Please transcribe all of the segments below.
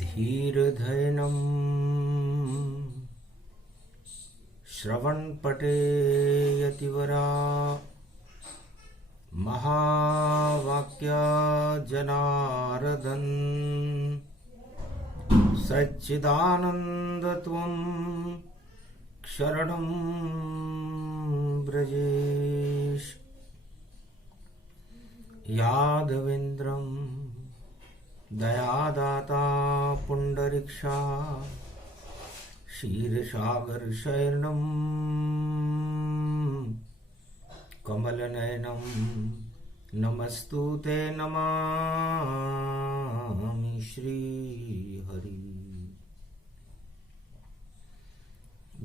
धीरधैनं श्रवणपटे यतिवरा महावाक्या जनार्दन सच्चिदानन्दत्वं शरणं ब्रजेश। यादवेन्द्रं दयादाता पुण्डरीक्षा क्षीरसागरशयनं कमलनयनं नमस्तुते नमामि श्रीहरि।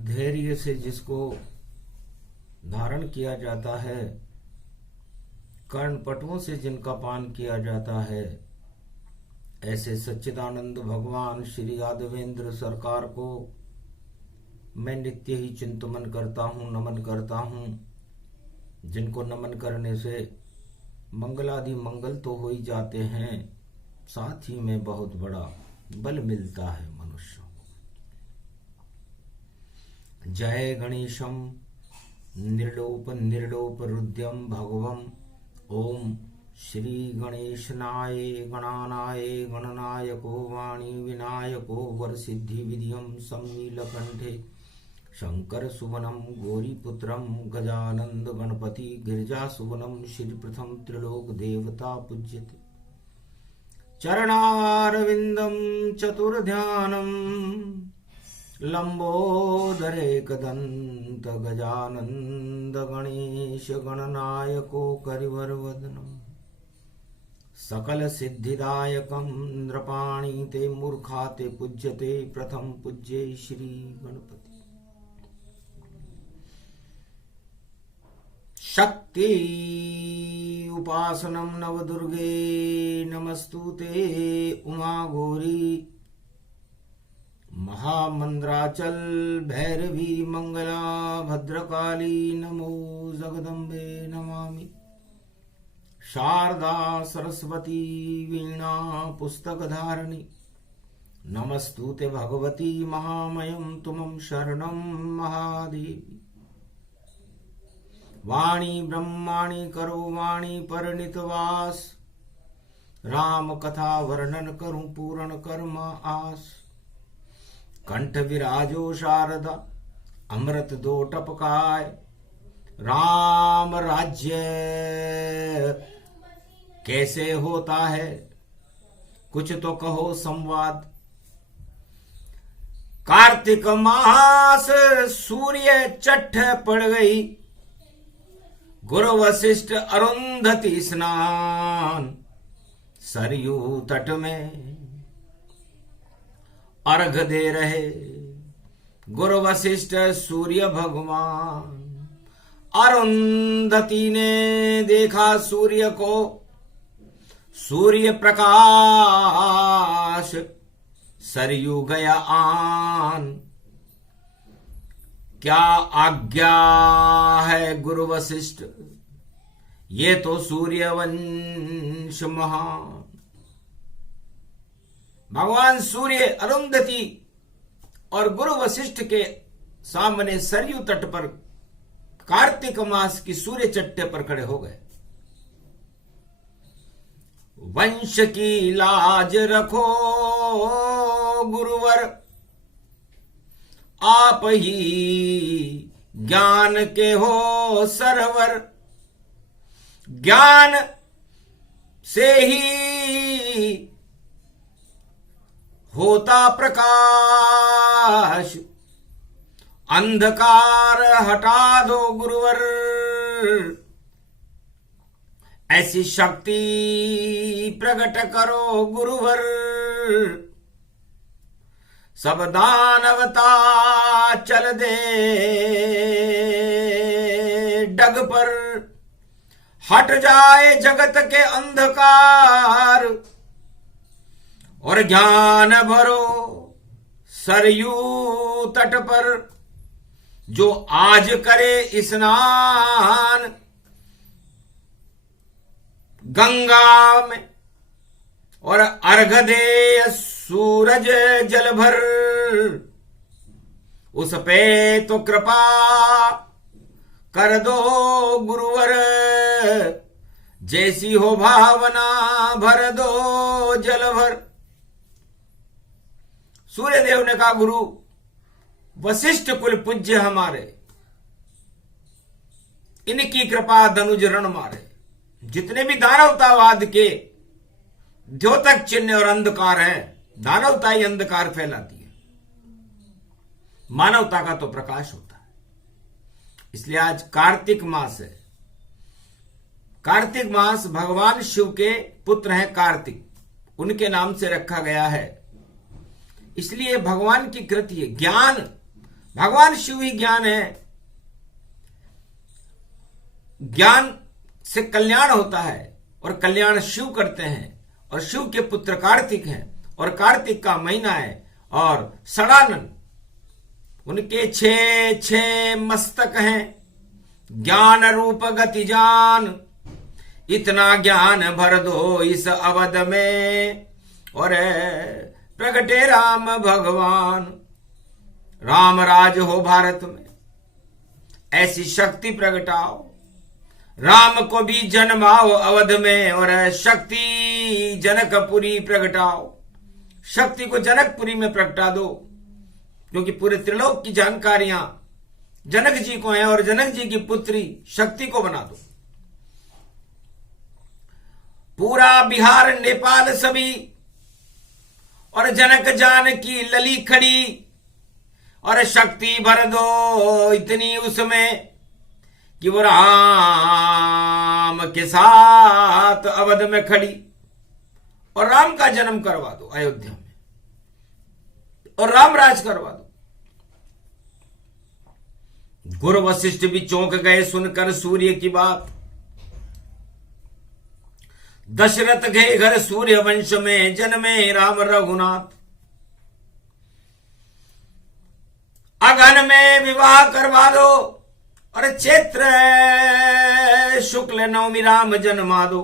धैर्य से जिसको धारण किया जाता है, कर्णपटुओं से जिनका पान किया जाता है, ऐसे सच्चिदानंद भगवान श्री यादवेंद्र सरकार को मैं नित्य ही चिंतन करता हूँ, नमन करता हूँ। जिनको नमन करने से मंगलादि मंगल तो हो ही जाते हैं, साथ ही में बहुत बड़ा बल मिलता है मनुष्य को। जय गणेशम निर्लोप निर्लोप रुद्यम भगवम। ओम श्री गणेशनाय गणानाय गणनायको वाणी विनायको वरसिद्धि विधियम सम्मीलकंठे शंकर सुवनम गौरीपुत्रम गजानंद गणपति गिरिजा सुवनम श्री प्रथम त्रिलोक देवता पूज्यते। चरणारविंदम चतुर्ध्यानम लंबोदरेकदंत गजानंद गणेश गणनायको करिवरवदनम सकल सिद्धिदायकं नृपाणि ते मूर्खा ते पूज्यते प्रथम पूज्ये श्री गणपति। शक्ति उपासनम नवदुर्गे नमस्तुते उमा गौरी महामंद्राचल भैरवी मंगला भद्रकाली नमो जगदम्बे नमामि। शारदा सरस्वती वीणा पुस्तकधारिणी नमस्तुते भगवती महामयं तुमं शरणं महादेवी। वाणी ब्रह्माणि करो वाणी परिणितवास राम कथा वर्णन करूं पूर्ण कर्म आस। कंठ विराजो शारदा अमृत दो टपकाय राम राज्य कैसे होता है कुछ तो कहो संवाद। कार्तिक मास सूर्य चट्ठ पड़ गई गुरु वशिष्ठ अरुंधति स्नान सरयू तट में अर्घ दे रहे गुरु वशिष्ठ सूर्य भगवान। अरुंधति ने देखा सूर्य को, सूर्य प्रकाश सरयू गया आन। क्या आज्ञा है गुरु वशिष्ठ, ये तो सूर्य वंश महान। भगवान सूर्य अरुंधति और गुरु वशिष्ठ के सामने सरयू तट पर कार्तिक मास की सूर्य चट्टे पर खड़े हो गए। वंश की लाज रखो गुरुवर, आप ही ज्ञान के हो सरवर। ज्ञान से ही होता प्रकाश, अंधकार हटा दो गुरुवर। ऐसी शक्ति प्रकट करो गुरुवर। सब दानवता चल दे डग पर, हट जाए जगत के अंधकार और ज्ञान भरो सरयू तट पर। जो आज करे स्नान गंगा में और अर्घ दे सूरज जल भर, उस पे तो कृपा कर दो गुरुवर, जैसी हो भावना भर दो जल भर। सूर्यदेव ने कहा, गुरु वशिष्ठ कुल पूज्य हमारे, इनकी कृपा धनुज रण मारे। जितने भी दानवतावाद के द्योतक चिन्ह और अंधकार है, दानवता ही अंधकार फैलाती है, मानवता का तो प्रकाश होता है। इसलिए आज कार्तिक मास है। कार्तिक मास भगवान शिव के पुत्र हैं कार्तिक, उनके नाम से रखा गया है। इसलिए भगवान की कृति है। ज्ञान, भगवान शिव ही ज्ञान है। ज्ञान से कल्याण होता है और कल्याण शिव करते हैं, और शिव के पुत्र कार्तिक हैं, और कार्तिक का महीना है। और षडानन उनके 6 मस्तक हैं। ज्ञान रूप गति जान, इतना ज्ञान भर दो इस अवध में, और प्रगटे राम भगवान। राम राज हो भारत में, ऐसी शक्ति प्रगटाओ। राम को भी जन्माओ अवध में, और शक्ति जनकपुरी प्रगटाओ। शक्ति को जनकपुरी में प्रगटा दो, क्योंकि पूरे त्रिलोक की जानकारियां जनक जी को हैं, और जनक जी की पुत्री शक्ति को बना दो। पूरा बिहार नेपाल सभी, और जनक जान की लली खड़ी, और शक्ति भर दो इतनी उसमें कि वो राम के साथ अवध में खड़ी, और राम का जन्म करवा दो अयोध्या में, और राम राज करवा दो। गुरु वशिष्ठ भी चौंक गए सुनकर सूर्य की बात। दशरथ के घर सूर्य वंश में जन्मे राम रघुनाथ। अगन में विवाह करवा दो, और चैत्र शुक्ल नवमी राम जन्मा दो।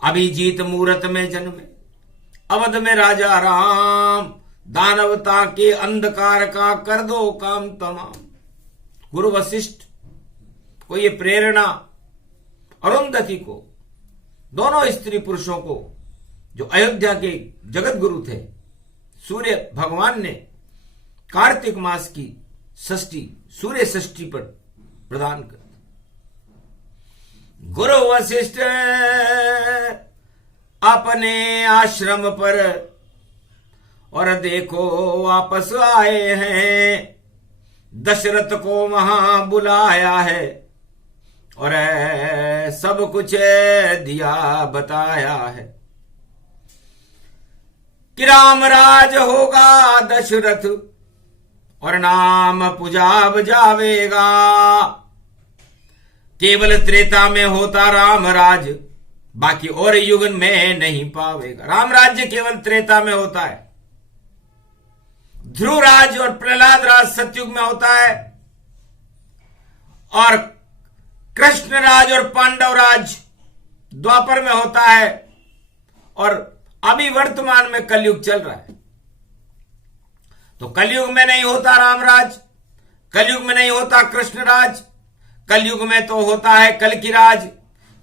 अभिजीत मुहूर्त में जन्मे अवध में राजा राम। दानवता के अंधकार का कर दो काम तमाम। गुरु वशिष्ठ को ये प्रेरणा, अरुंधति को, दोनों स्त्री पुरुषों को, जो अयोध्या के जगत गुरु थे, सूर्य भगवान ने कार्तिक मास की षष्ठी, सूर्य षष्ठी पर प्रदान कर। गुरु वशिष्ठ अपने आश्रम पर, और देखो वापस आए हैं। दशरथ को वहां बुलाया है, और सब कुछ दिया बताया है कि राज होगा दशरथ, और नाम पुजाब जावेगा। केवल त्रेता में होता राम राज, बाकी और युग में नहीं पावेगा। राम राज्य केवल त्रेता में होता है। ध्रुव राज और प्रहलाद राज सतयुग में होता है, और कृष्ण राज और पांडव राज द्वापर में होता है, और अभी वर्तमान में कलयुग चल रहा है। तो कलयुग में नहीं होता राम राज, कलयुग में नहीं होता कृष्ण राज, कलयुग में तो होता है कल की राज,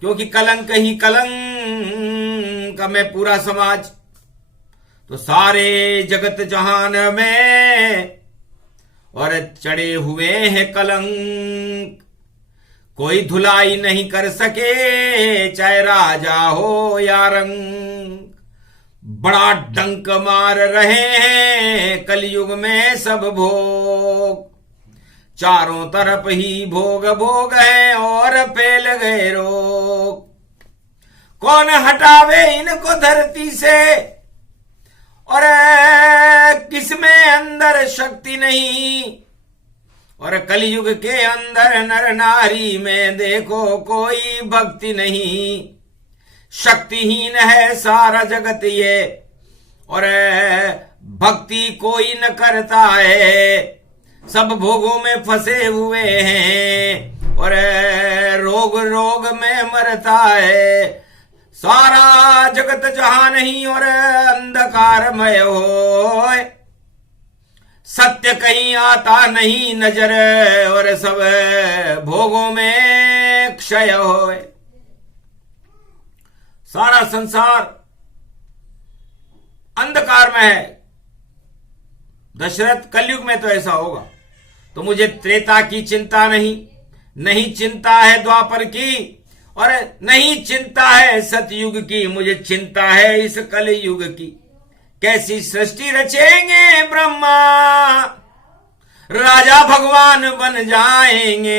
क्योंकि कलंक ही कलंक में पूरा समाज। तो सारे जगत जहान में और चढ़े हुए हैं कलंक, कोई धुलाई नहीं कर सके चाहे राजा हो या रंग। बड़ा डंक मार रहे हैं कलयुग में सब भोग, चारों तरफ ही भोग भोग है और फैल गए रोग। कौन हटावे इनको धरती से, और किसमें अंदर शक्ति नहीं। और कलयुग के अंदर नर नारी में देखो कोई भक्ति नहीं। शक्तिहीन है सारा जगत ये, और भक्ति कोई न करता है। सब भोगों में फंसे हुए हैं, और रोग रोग में मरता है, सारा जगत जहां नहीं और अंधकारमय हो, सत्य कहीं आता नहीं नजर और सब भोगों में क्षय हो। सारा संसार अंधकार में है। दशरथ, कलयुग में तो ऐसा होगा, तो मुझे त्रेता की चिंता नहीं, नहीं चिंता है द्वापर की और नहीं चिंता है सतयुग की, मुझे चिंता है इस कलयुग की। कैसी सृष्टि रचेंगे ब्रह्मा, राजा भगवान बन जाएंगे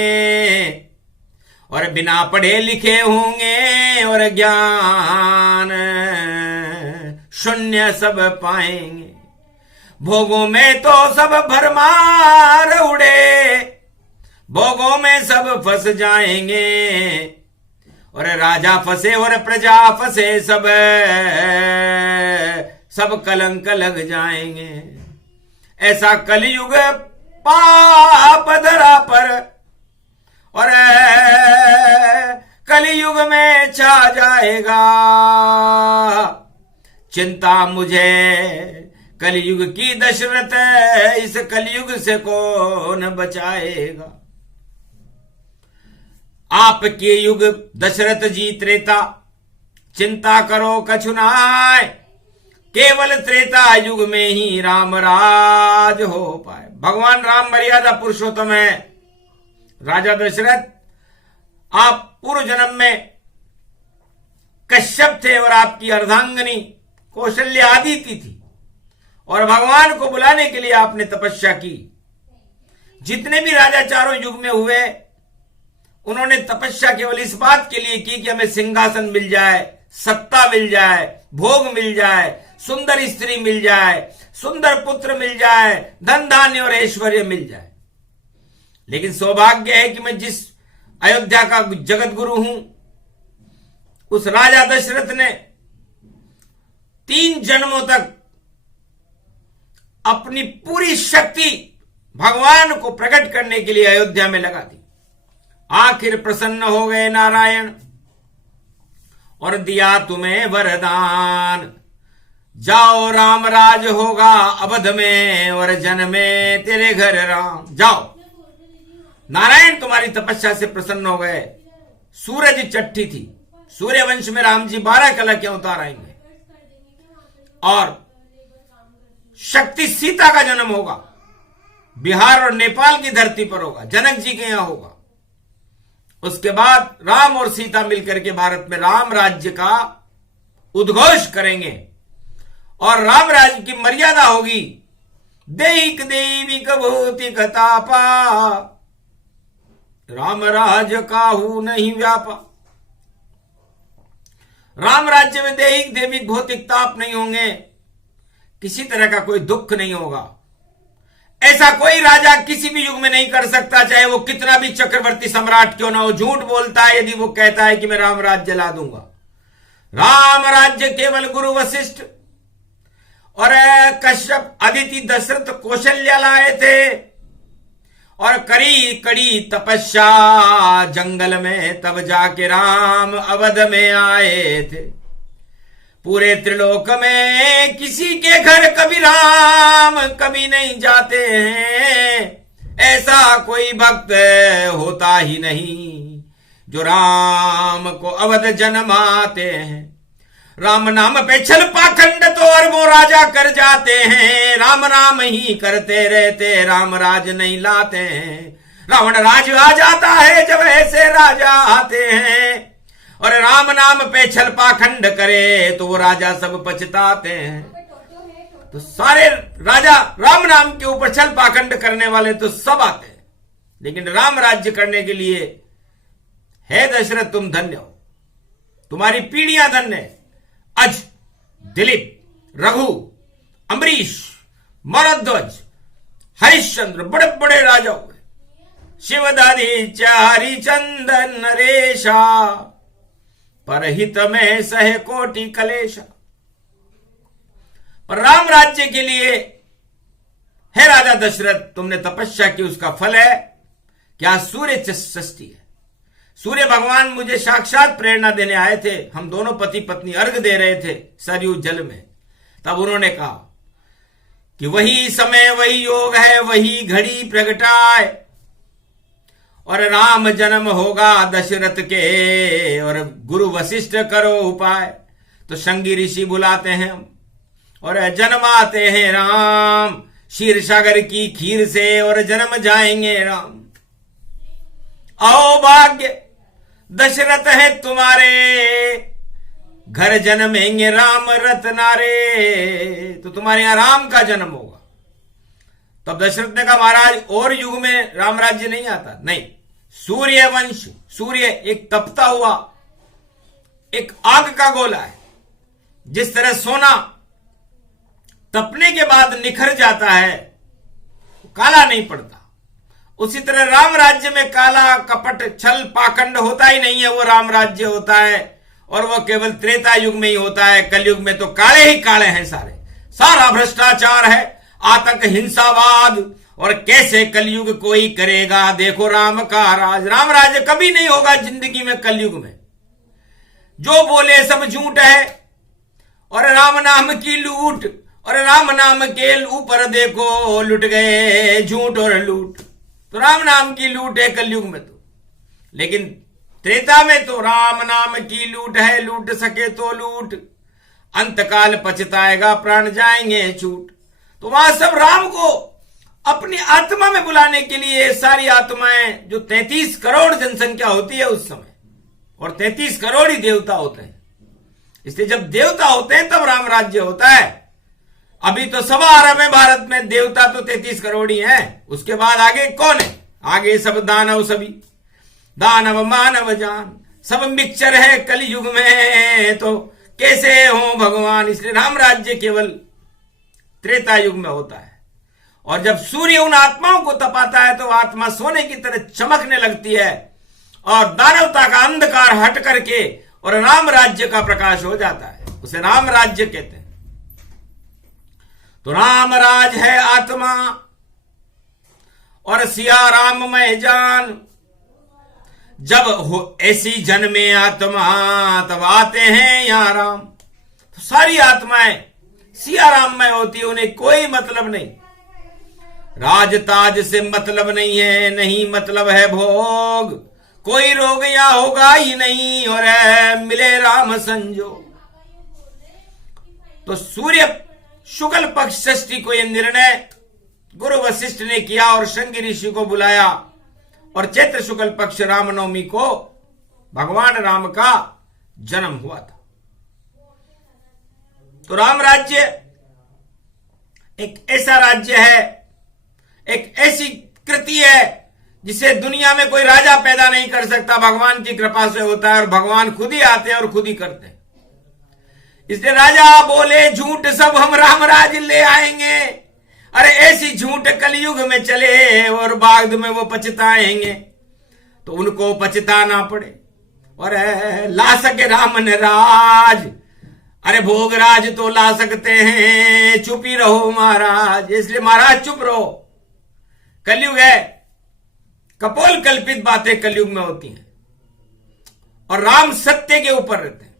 और बिना पढ़े लिखे होंगे और ज्ञान शून्य सब पाएंगे। भोगों में तो सब भरमार उड़े, भोगों में सब फंस जाएंगे और राजा फंसे और प्रजा फंसे, सब कलंक लग जाएंगे। ऐसा कलयुग पाप धरा पर और कलयुग में छा जाएगा। चिंता मुझे कलयुग की दशरथ, इस कलयुग से कौन बचाएगा। आपके युग दशरथ जी त्रेता, चिंता करो कछु नाय, केवल त्रेता युग में ही राम राज हो पाए। भगवान राम मर्यादा पुरुषोत्तम है। राजा दशरथ, आप पूर्व जन्म में कश्यप थे और आपकी अर्धांगनी कौशल्या आदिति थी और भगवान को बुलाने के लिए आपने तपस्या की। जितने भी राजा चारों युग में हुए, उन्होंने तपस्या केवल इस बात के लिए की कि हमें सिंहासन मिल जाए, सत्ता मिल जाए, भोग मिल जाए, सुंदर स्त्री मिल जाए, सुंदर पुत्र मिल जाए, धन धान्य और ऐश्वर्य मिल जाए। लेकिन सौभाग्य है कि मैं जिस अयोध्या का जगत गुरु हूं, उस राजा दशरथ ने 3 जन्मों तक अपनी पूरी शक्ति भगवान को प्रकट करने के लिए अयोध्या में लगा दी। आखिर प्रसन्न हो गए नारायण और दिया तुम्हें वरदान, जाओ राम राज होगा अवध में और जन में तेरे घर राम। जाओ, नारायण तुम्हारी तपस्या से प्रसन्न हो गए। सूरज चट्टी थी, सूर्य वंश में राम जी 12 कला के उतार आएंगे और शक्ति सीता का जन्म होगा, बिहार और नेपाल की धरती पर होगा, जनक जी के यहां होगा। उसके बाद राम और सीता मिलकर के भारत में राम राज्य का उद्घोष करेंगे और राम राज्य की मर्यादा होगी दैहिक दैविक भौतिक तापा, राम राज काहू नहीं व्यापा। राम राज्य में दैहिक दैविक भौतिक ताप नहीं होंगे, किसी तरह का कोई दुख नहीं होगा। ऐसा कोई राजा किसी भी युग में नहीं कर सकता, चाहे वो कितना भी चक्रवर्ती सम्राट क्यों ना हो। झूठ बोलता है यदि वो कहता है कि मैं राम राज्य ला दूंगा। राम राज्य केवल गुरु वशिष्ठ और कश्यप, अदिति, दशरथ, कौशल्या लाए थे और कड़ी कड़ी तपस्या जंगल में, तब जाके राम अवध में आए थे। पूरे त्रिलोक में किसी के घर कभी राम कभी नहीं जाते हैं, ऐसा कोई भक्त होता ही नहीं जो राम को अवध जन्माते हैं। राम नाम पे छल पाखंड तो और वो राजा कर जाते हैं, राम नाम ही करते रहते राम राज नहीं लाते हैं। रावण राज आ जाता है जब ऐसे राजा आते हैं और राम नाम पे छल पाखंड करे तो वो राजा सब पछताते हैं। तो सारे राजा राम नाम के ऊपर छल पाखंड करने वाले तो सब आते हैं, लेकिन राम राज्य करने के लिए है दशरथ तुम धन्य हो, तुम्हारी पीढ़ियां धन्य है। अज, दिलीप, रघु, अम्बरीश, मरध्वज, हरिश्चंद्र बड़े बड़े राजा हुए। शिवदादी हरिचंदन नरेशा, परहित में सहे कोटि कलेशा। पर राम राज्य के लिए है राजा दशरथ तुमने तपस्या की, उसका फल है क्या? सूर्य षष्ठी है। सूर्य भगवान मुझे साक्षात प्रेरणा देने आए थे, हम दोनों पति पत्नी अर्घ दे रहे थे सरयू जल में। तब उन्होंने कहा कि वही समय वही योग है, वही घड़ी प्रगटाए, और राम जन्म होगा दशरथ के, और गुरु वशिष्ठ करो उपाय। तो संगी ऋषि बुलाते हैं हम, और जन्माते हैं राम क्षीर सागर की खीर से, और जन्म जाएंगे राम। आओ भाग्य दशरथ है तुम्हारे, घर जन्मेंगे राम रत्नारे, तो तुम्हारे यहां राम का जन्म होगा। तब दशरथ ने कहा महाराज और युग में राम राज्य नहीं आता। नहीं, सूर्य वंश, सूर्य एक तपता हुआ एक आग का गोला है। जिस तरह सोना तपने के बाद निखर जाता है, काला नहीं पड़ता, उसी तरह राम राज्य में काला कपट छल पाखंड होता ही नहीं है। वो राम राज्य होता है, और वो केवल त्रेता युग में ही होता है। कलयुग में तो काले ही काले हैं सारे, सारा भ्रष्टाचार है, आतंक हिंसावाद, और कैसे कलयुग कोई करेगा देखो राम का राज। राम राज्य कभी नहीं होगा जिंदगी में कलयुग में। जो बोले सब झूठ है, और राम नाम की लूट, और राम नाम के ऊपर देखो लुट गए झूठ और लूट। तो राम नाम की लूट है कलयुग में तो, लेकिन त्रेता में तो राम नाम की लूट है, लूट सके तो लूट, अंतकाल पछताएगा प्राण जाएंगे छूट। तो वहां सब राम को अपनी आत्मा में बुलाने के लिए सारी आत्माएं, जो 33 करोड़ जनसंख्या होती है उस समय, और 33 करोड़ ही देवता होते हैं, इसलिए जब देवता होते हैं तब राम राज्य होता है। अभी तो 1.25 अरब है भारत में, देवता तो 33 करोड़ ही हैं। उसके बाद आगे कौन है? आगे सब दानव, सभी दानव मानव जान, सब मिक्सचर है कलयुग में, तो कैसे हो भगवान। इसलिए राम राज्य केवल त्रेता युग में होता है। और जब सूर्य उन आत्माओं को तपाता है तो आत्मा सोने की तरह चमकने लगती है, और दानवता का अंधकार हट करके और राम राज्य का प्रकाश हो जाता है। उसे राम राज्य कहते हैं। तो राम राज है आत्मा, और सिया राम में जान। जब हो ऐसी जन्मे आत्मा, तब आते हैं यहां राम। तो सारी आत्माएं सिया राम में होती है, उन्हें कोई मतलब नहीं, राज ताज से मतलब नहीं है, नहीं मतलब है भोग, कोई रोग या होगा ही नहीं, और मिले राम संजोग। तो सूर्य शुक्ल पक्ष षष्ठी को यह निर्णय गुरु वशिष्ठ ने किया, और शंगी ऋषि को बुलाया, और चैत्र शुक्ल पक्ष रामनवमी को भगवान राम का जन्म हुआ था। तो राम राज्य एक ऐसा राज्य है, एक ऐसी कृति है जिसे दुनिया में कोई राजा पैदा नहीं कर सकता, भगवान की कृपा से होता है, और भगवान खुद ही आते हैं और खुद ही करते हैं। इसलिए राजा बोले झूठ सब हम राम राज ले आएंगे। अरे ऐसी झूठ कलयुग में चले, और बाद में वो पछताएंगे, तो उनको पछताना पड़े, और ला सके राम ने राज। अरे भोग राज तो ला सकते हैं, चुप ही रहो महाराज। इसलिए महाराज चुप रहो, कलयुग है, कपोल कल्पित बातें कलयुग में होती हैं, और राम सत्य के ऊपर रहते हैं।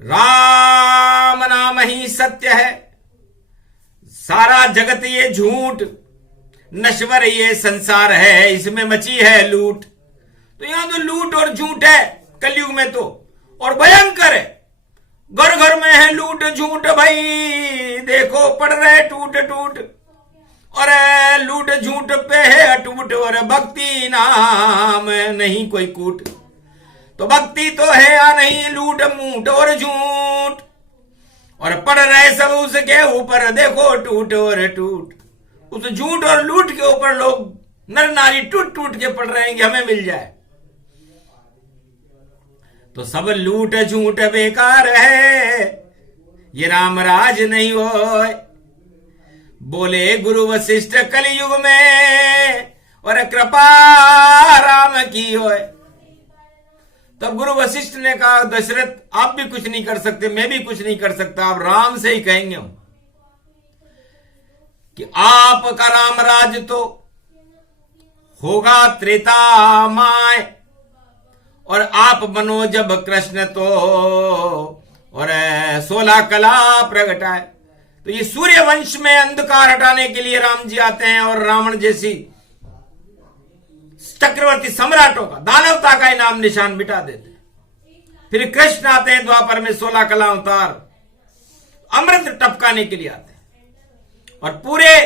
राम नाम ही सत्य है, सारा जगत ये झूठ, नश्वर ये संसार है, इसमें मची है लूट। तो यहां तो लूट और झूठ है कलयुग में तो, और भयंकर है। घर घर में है लूट झूठ भाई, देखो पड़ रहे टूट टूट, और लूट झूठ पे है अटूट, और भक्ति नाम नहीं कोई कूट। तो भक्ति तो है या नहीं, लूट मूठ और झूठ, और पड़ रहे सब उसके ऊपर देखो टूट और टूट। उस झूठ और लूट के ऊपर लोग नर नारी टूट टूट के पड़ रहे हैं कि हमें मिल जाए। तो सब लूट झूठ बेकार है, ये राम राज नहीं होए। बोले गुरु वशिष्ठ कलयुग में, और कृपा राम की होए। तब गुरु वशिष्ठ ने कहा दशरथ आप भी कुछ नहीं कर सकते, मैं भी कुछ नहीं कर सकता, आप राम से ही कहेंगे हम कि आपका राम राज तो होगा त्रेता माय, और आप बनो जब कृष्ण तो और 16 कला प्रगटाए। तो ये सूर्य वंश में अंधकार हटाने के लिए राम जी आते हैं और रावण जैसी चक्रवर्ती सम्राटों का, दानवता का ही नाम निशान मिटा देते हैं। फिर कृष्ण आते हैं द्वापर में 16 कला अवतार, अमृत टपकाने के लिए आते हैं और पूरे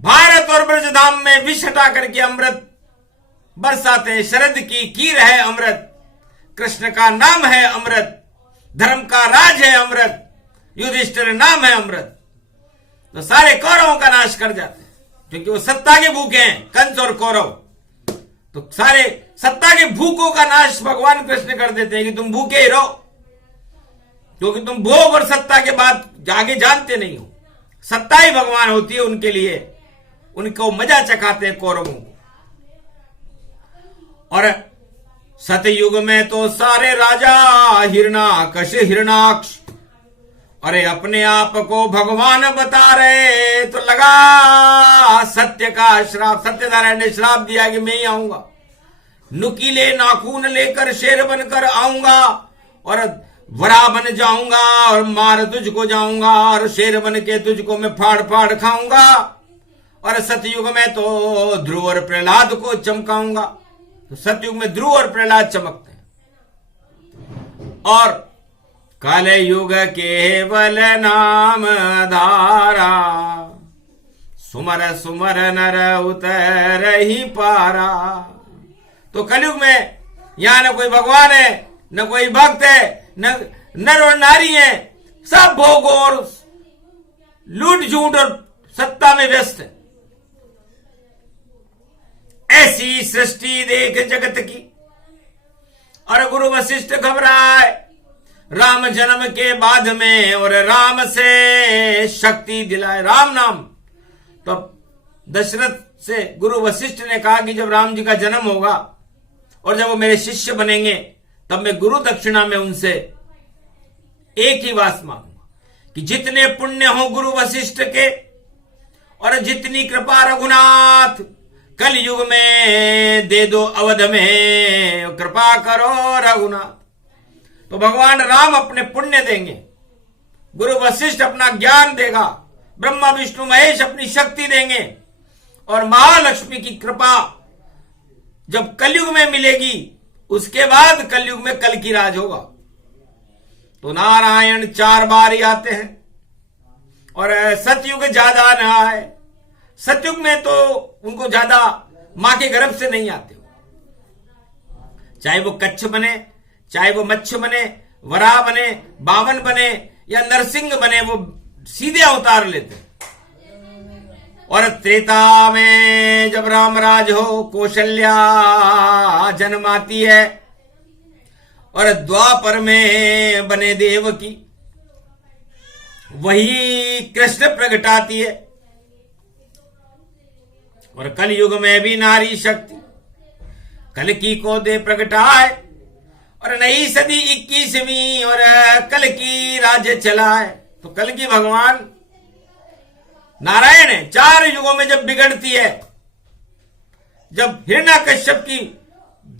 भारत और ब्रजधाम में विष हटा करके अमृत बरसाते हैं। शरद की कीर है अमृत, कृष्ण का नाम है अमृत, धर्म का राज है अमृत, युधिष्ठिर नाम है अमृत। तो सारे कौरवों का नाश कर जाते हैं क्योंकि वो सत्ता के भूखे हैं, कंस और कौरव। तो सारे सत्ता के भूखों का नाश भगवान कृष्ण कर देते हैं कि तुम भूखे ही रहो, क्योंकि तुम भोग और सत्ता के बाद आगे जानते नहीं हो। सत्ता ही भगवान होती है उनके लिए, उनको मजा चखाते हैं कौरवों को। और सतयुग में तो सारे राजा हिरणाकश हिरणाक्ष, अरे अपने आप को भगवान बता रहे, तो लगा सत्य का श्राप। सत्यनारायण ने श्राप दिया कि मैं ही आऊंगा, नुकीले नाखून लेकर शेर बनकर आऊंगा और वरा बन जाऊंगा और मार तुझको जाऊंगा और शेर बन के तुझको मैं फाड़ फाड़ खाऊंगा। और सतयुग में तो ध्रुव और प्रहलाद को चमकाऊंगा। तो सतयुग में ध्रुव और प्रहलाद चमकते हैं। और काले युग केवल नाम धारा, सुमर सुमर नर उतर ही पारा। तो कलयुग में यहां न कोई भगवान है, न कोई भक्त है, न नर और नारी है, सब भोग और लूट झूठ और सत्ता में व्यस्त है। ऐसी सृष्टि देख जगत की और गुरु वशिष्ठ घबराए राम जन्म के बाद में और राम से शक्ति दिलाए। राम नाम तो दशरथ से गुरु वशिष्ठ ने कहा कि जब राम जी का जन्म होगा और जब वो मेरे शिष्य बनेंगे तब मैं गुरु दक्षिणा में उनसे एक ही वास मांगूंगा कि जितने पुण्य हो गुरु वशिष्ठ के और जितनी कृपा रघुनाथ, कल युग में दे दो अवध में, कृपा करो रघुनाथ। तो भगवान राम अपने पुण्य देंगे, गुरु वशिष्ठ अपना ज्ञान देगा, ब्रह्मा विष्णु महेश अपनी शक्ति देंगे और महालक्ष्मी की कृपा जब कलयुग में मिलेगी उसके बाद कलयुग में कल की राज होगा। तो नारायण 4 बार ही आते हैं और सतयुग ज्यादा न आए। सतयुग में तो उनको ज्यादा मां के गर्भ से नहीं आते, चाहे वो कच्छ बने, चाहे वो मच्छ बने, वराह बने, बावन बने या नरसिंह बने, वो सीधे अवतार लेते। और त्रेता में जब रामराज हो, कौशल्या जन्माती है और द्वापर में बने देवकी, वही कृष्ण प्रगटाती है। और कलयुग में भी नारी शक्ति कल की को दे प्रगटाए और नई सदी 21वीं और कल की राज्य चलाए। तो कल की भगवान नारायण है। 4 युगों में जब बिगड़ती है, जब हिरण्याकश्यप की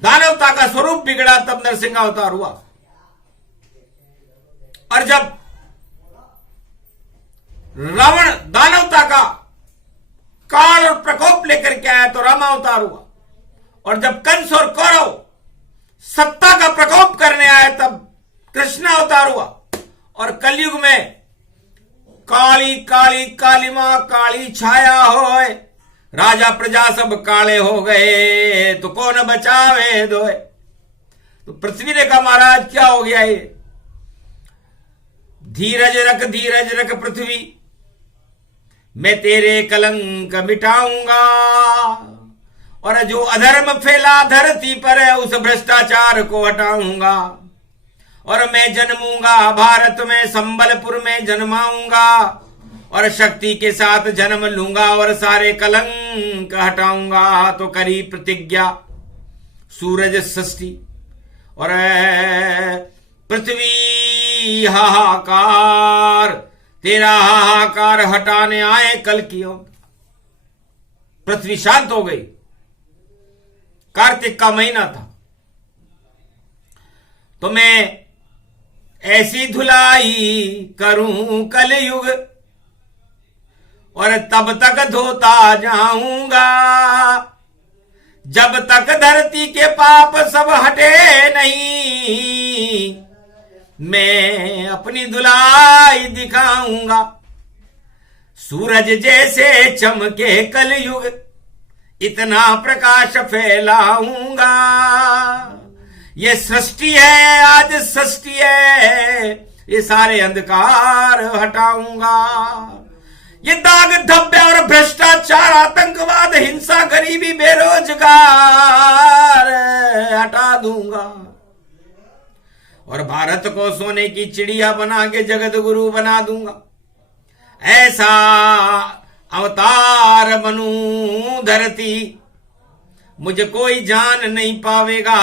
दानवता का स्वरूप बिगड़ा तब नरसिंह अवतार हुआ, और जब रावण दानवता का काल और प्रकोप लेकर के आया तो राम अवतार हुआ, और जब कंस और कौरव सत्ता का प्रकोप करने आए तब कृष्ण अवतार हुआ। और कलयुग में काली काली काली मां काली छाया होए, राजा प्रजा सब काले हो गए, तो कौन बचावे दोए। तो पृथ्वी ने कहा महाराज क्या हो गया ये, धीरज रख पृथ्वी, मैं तेरे कलंक मिटाऊंगा और जो अधर्म फैला धरती पर है उस भ्रष्टाचार को हटाऊंगा। और मैं जन्मूंगा भारत में, संबलपुर में जन्माऊंगा और शक्ति के साथ जन्म लूंगा और सारे कलंक हटाऊंगा। तो करी प्रतिज्ञा सूरज षष्ठी और पृथ्वी हाहाकार, तेरा हाहाकार हटाने आए कल की। पृथ्वी शांत हो गई। कार्तिक का महीना था तो मैं ऐसी धुलाई करूं कलयुग और तब तक धोता जाऊंगा जब तक धरती के पाप सब हटे नहीं, मैं अपनी धुलाई दिखाऊंगा। सूरज जैसे चमके कलयुग इतना प्रकाश फैलाऊंगा। ये सृष्टि है आज सृष्टि है, ये सारे अंधकार हटाऊंगा। ये दाग धब्बे और भ्रष्टाचार, आतंकवाद, हिंसा, गरीबी, बेरोजगार हटा दूंगा और भारत को सोने की चिड़िया बना के जगत गुरु बना दूंगा। ऐसा अवतार बनूं धरती मुझे कोई जान नहीं पावेगा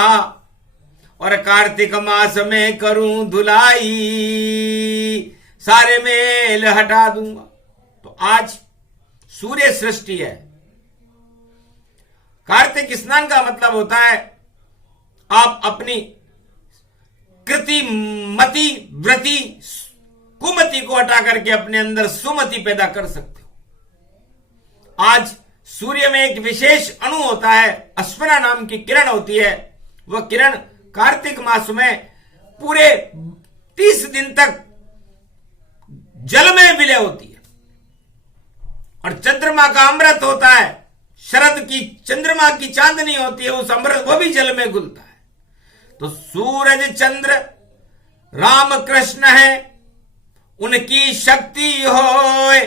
और कार्तिक मास में करूं धुलाई, सारे मेल हटा दूंगा। तो आज सूर्य सृष्टि है। कार्तिक स्नान का मतलब होता है आप अपनी कृति मति व्रति कुमति को हटा करके अपने अंदर सुमति पैदा कर सकते हो। आज सूर्य में एक विशेष अणु होता है, अश्विना नाम की किरण होती है। वह किरण कार्तिक मास में पूरे 30 दिन तक जल में विलय होती है और चंद्रमा का अमृत होता है। शरद की चंद्रमा की चांदनी होती है, उस अमृत वो भी जल में घुलता है। तो सूरज चंद्र राम कृष्ण है, उनकी शक्ति होए।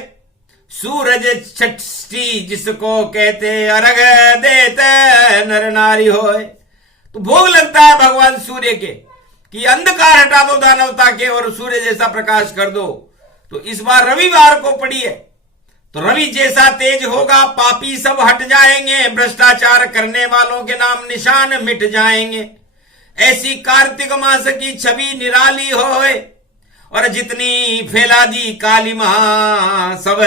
सूरज षष्ठी जिसको कहते अर्घ देते नर नारी होए। तो भोग लगता है भगवान सूर्य के कि अंधकार हटा दो दानवता के और सूर्य जैसा प्रकाश कर दो। तो इस बार रविवार को पढ़िए तो रवि जैसा तेज होगा, पापी सब हट जाएंगे, भ्रष्टाचार करने वालों के नाम निशान मिट जाएंगे। ऐसी कार्तिक मास की छवि निराली होए और जितनी फैला दी काली मां सब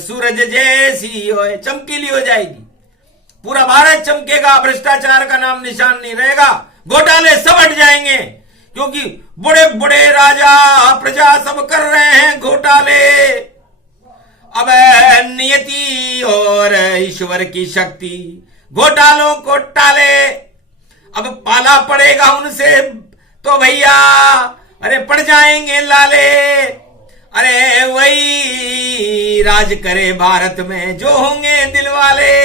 सूरज जैसी होए, चमकीली हो जाएगी। पूरा भारत चमकेगा, भ्रष्टाचार का नाम निशान नहीं रहेगा, घोटाले सब हट जाएंगे क्योंकि बड़े बड़े राजा प्रजा सब कर रहे हैं घोटाले। अब नियति और ईश्वर की शक्ति घोटालों को टाले। अब पाला पड़ेगा उनसे तो भैया अरे पड़ जाएंगे लाले। अरे वही राज करे भारत में जो होंगे दिल वाले।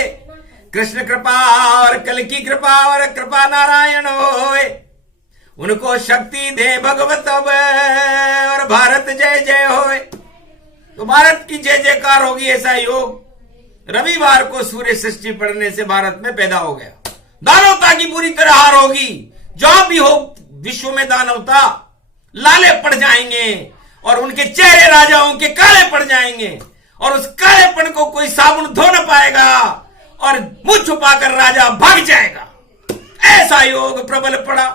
कृष्ण कृपा और कल की कृपा और कृपा नारायण होए, उनको शक्ति दे भगवत अब और भारत जय जय होए। तो भारत की जय जयकार होगी। ऐसा योग रविवार को सूर्य सृष्टि पढ़ने से भारत में पैदा हो गया। दानवता की पूरी तरह हार होगी। जहां भी हो विश्व में दानवता, लाले पड़ जाएंगे और उनके चेहरे राजाओं के काले पड़ जाएंगे और उस कालेपन को कोई साबुन धो न पाएगा और मुंह छुपाकर राजा भाग जाएगा। ऐसा योग प्रबल पड़ा।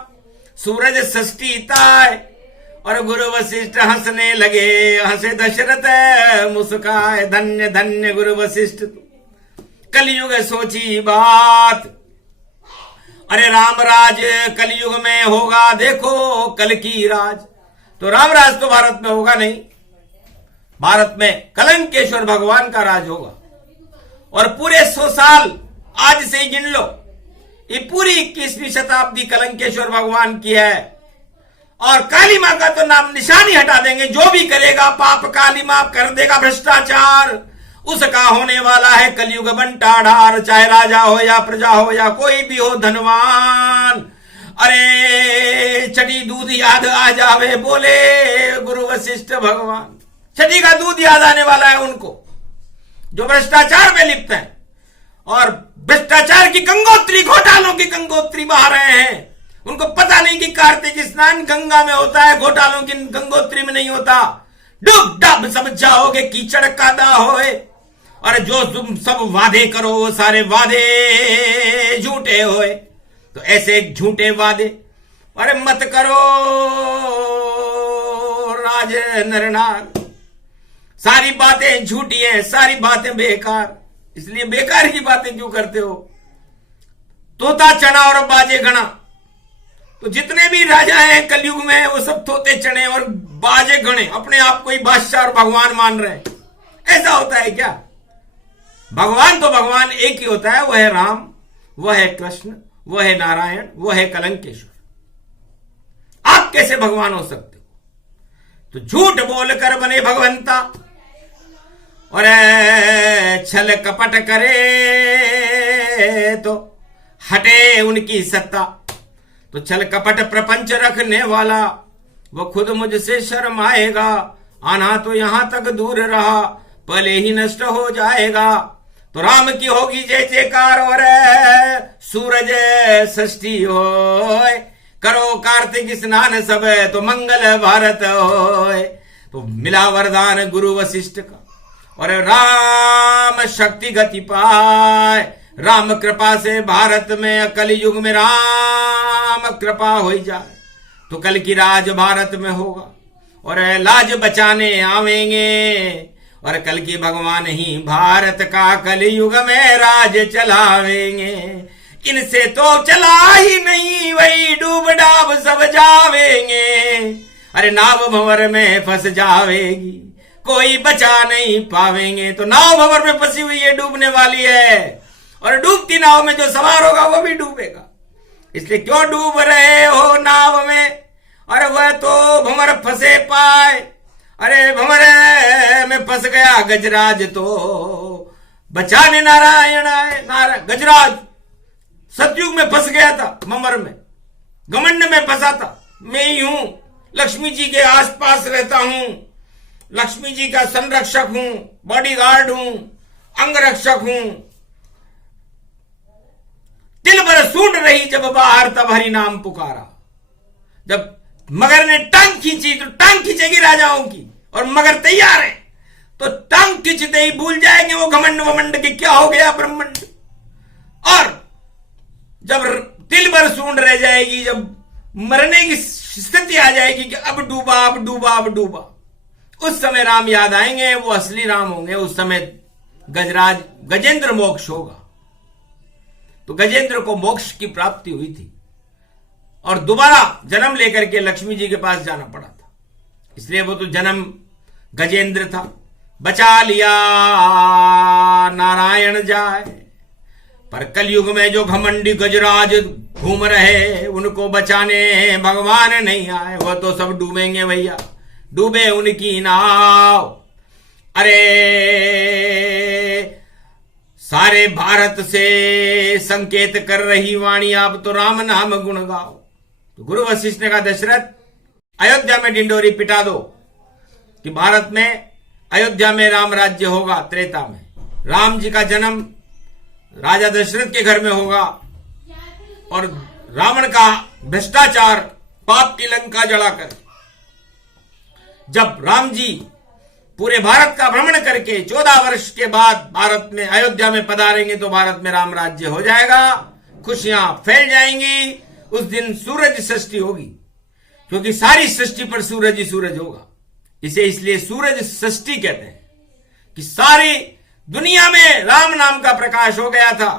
सूरज षष्ठी ताय और गुरु वशिष्ठ हंसने लगे, हंसे दशरथ मुस्काए, धन्य धन्य गुरु वशिष्ठ। कलयुग सोची बात, अरे रामराज कलयुग में होगा, देखो कल की राज। तो रामराज तो भारत में होगा नहीं, भारत में कलंकेश्वर भगवान का राज होगा। और पूरे 100 साल आज से ही गिन लो, ये पूरी 21वीं शताब्दी कलंकेश्वर भगवान की है। और काली मां का तो नाम निशान ही हटा देंगे। जो भी करेगा पाप काली मां कर देगा, भ्रष्टाचार उसका होने वाला है कलयुग बंटाढार। चाहे राजा हो या प्रजा हो या कोई भी हो धनवान, अरे छठी दूध याद आ जावे बोले गुरु वशिष्ठ भगवान। छठी का दूध याद आने वाला है उनको जो भ्रष्टाचार में लिप्त है और भ्रष्टाचार की गंगोत्री, घोटालों की गंगोत्री बहा रहे हैं। उनको पता नहीं कि कार्तिक स्नान गंगा में होता है, घोटालों की गंगोत्री में नहीं होता। डूब डब सब जाओगे कीचड़ कादा होए। और जो तुम सब वादे करो वो सारे वादे झूठे होए। तो ऐसे झूठे वादे अरे मत करो राज नरनार। सारी बातें झूठी हैं, सारी बातें बेकार। इसलिए बेकार की बातें क्यों करते हो? तोता चना और बाजे घना। तो जितने भी राजा हैं कलयुग में वो सब तोते चने और बाजे गणे अपने आप को ही बादशाह और भगवान मान रहे हैं। ऐसा होता है क्या? भगवान तो भगवान एक ही होता है, वह है राम, वह है कृष्ण, वह है नारायण, वह है कलंकेश्वर। आप कैसे भगवान हो सकते हो? तो झूठ बोलकर बने भगवंता और छल कपट करे तो हटे उनकी सत्ता। तो छल कपट प्रपंच रखने वाला वो खुद मुझसे शर्माएगा। आना तो यहां तक दूर रहा, पहले ही नष्ट हो जाएगा। तो राम की होगी जय जयकार और सूरज षष्ठी होय, करो कार्तिक स्नान सब तो मंगल भारत होय। तो मिला वरदान गुरु वशिष्ठ का और राम शक्ति गति पाए। राम कृपा से भारत में कलयुग में राम कृपा हो जाए तो कल की राज भारत में होगा और लाज बचाने आवेंगे और कल की भगवान ही भारत का कलयुग में राज चलावेंगे। इनसे तो चला ही नहीं, वही डूब डाब सब जावेंगे। अरे नाव भंवर में फंस जावेगी, कोई बचा नहीं पावेंगे। तो नाव भंवर में फंसी हुई है, डूबने वाली है और डूबती नाव में जो सवार होगा वो भी डूबेगा। इसलिए क्यों डूब रहे हो नाव में? अरे वह तो भंवर फंसे पाए। अरे भंवर में फंस गया गजराज तो बचाने नारायण आए। गजराज सतयुग में फंस गया था, भंवर में घमंड में फंसा था। मैं ही हूं, लक्ष्मी जी के आसपास रहता हूं, लक्ष्मी जी का संरक्षक हूं, बॉडीगार्ड हूं, अंगरक्षक हूं। दिल भर सूंड रही जब बाहर तब हरि नाम पुकारा। जब मगर ने टांग खींची तो टांग खींचेगी राजाओं की, और मगर तैयार है तो टांग खींचते ही भूल जाएंगे वो घमंड वमंड के क्या हो गया ब्रह्मंड। और जब दिल भर सूंड रह जाएगी, जब मरने की स्थिति आ जाएगी कि अब डूबा अब डूबा अब डूबा, उस समय राम याद आएंगे, वो असली राम होंगे। उस समय गजराज गजेंद्र मोक्ष होगा। तो गजेंद्र को मोक्ष की प्राप्ति हुई थी और दोबारा जन्म लेकर के लक्ष्मी जी के पास जाना पड़ा था। इसलिए वो तो जन्म गजेंद्र था। बचा लिया नारायण जाए, पर कलयुग में जो घमंडी गजराज घूम रहे उनको बचाने भगवान नहीं आए। वो तो सब डूबेंगे भैया, डूबे उनकी नाव। अरे सारे भारत से संकेत कर रही वाणी, आप तो राम नाम गुण गाओ। तो गुरु वशिष्ठ ने कहा, दशरथ अयोध्या में डिंडोरी पिटा दो कि भारत में अयोध्या में राम राज्य होगा। त्रेता में राम जी का जन्म राजा दशरथ के घर में होगा और रावण का भ्रष्टाचार पाप की लंका जलाकर जब राम जी पूरे भारत का भ्रमण करके 14 वर्ष के बाद भारत में अयोध्या में पधारेंगे तो भारत में राम राज्य हो जाएगा, खुशियां फैल जाएंगी। उस दिन सूरज षष्ठी होगी, क्योंकि सारी सृष्टि पर सूरज ही सूरज होगा। इसे इसलिए सूरज षष्ठी कहते हैं कि सारी दुनिया में राम नाम का प्रकाश हो गया था।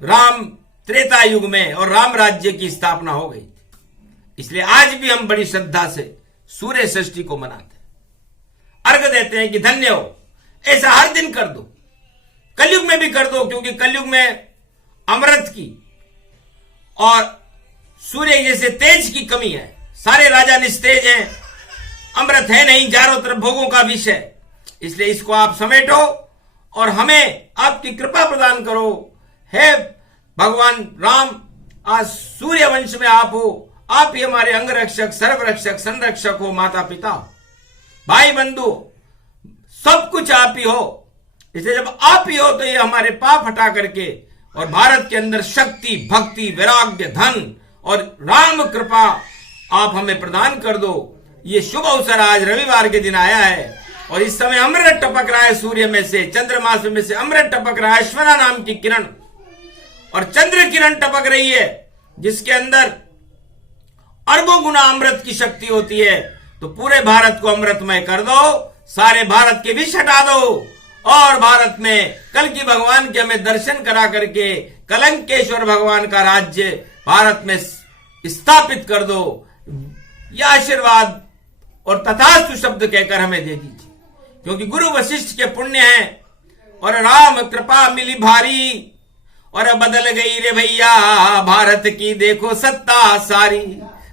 राम त्रेता युग में और राम राज्य की स्थापना हो गई थी। इसलिए आज भी हम बड़ी श्रद्धा से सूर्य षष्ठी को मनाते हैं, अर्घ देते हैं कि धन्य हो। ऐसा हर दिन कर दो, कलयुग में भी कर दो, क्योंकि कलयुग में अमृत की और सूर्य जैसे तेज की कमी है। सारे राजा निस्तेज हैं, अमृत है नहीं, चारों तरफ भोगों का विषय। इसलिए इसको आप समेटो और हमें आपकी कृपा प्रदान करो। हे भगवान राम, आज सूर्य वंश में आप हो, आप ही हमारे अंग रक्षक, सर्वरक्षक, संरक्षक हो, माता पिता भाई बंधु सब कुछ आप ही हो। इसलिए जब आप ही हो तो ये हमारे पाप हटा करके और भारत के अंदर शक्ति, भक्ति, वैराग्य, धन और राम कृपा आप हमें प्रदान कर दो। ये शुभ अवसर आज रविवार के दिन आया है और इस समय अमृत टपक रहा है सूर्य में से, चंद्रमा में से अमृत टपक रहा है, अश्वना नाम की किरण और चंद्र किरण टपक रही है, जिसके अंदर अरबों गुना अमृत की शक्ति होती है। तो पूरे भारत को अमृतमय कर दो, सारे भारत के विष हटा दो और भारत में कल की भगवान के हमें दर्शन करा करके कलंकेश्वर भगवान का राज्य भारत में स्थापित कर दो, यह आशीर्वाद और तथास्तु शब्द कहकर हमें दे दीजिए, क्योंकि गुरु वशिष्ठ के पुण्य है और राम कृपा मिली भारी, और बदल गई रे भैया भारत की देखो सत्ता सारी।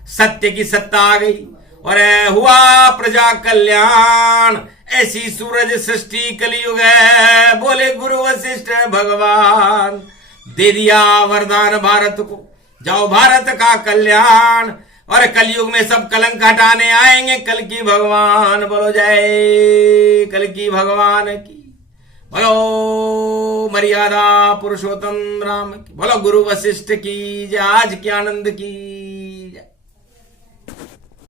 सत्य की सत्ता आ गई और हुआ प्रजा कल्याण, ऐसी सूरज सृष्टि कलयुग है, बोले गुरु वशिष्ठ भगवान। दे दिया वरदान भारत को, जाओ भारत का कल्याण, और कलयुग में सब कलंक हटाने आएंगे कल की भगवान। बोलो जय कल की भगवान की, बोलो मर्यादा पुरुषोत्तम राम की, बोलो गुरु वशिष्ठ की जय, आज के आनंद की।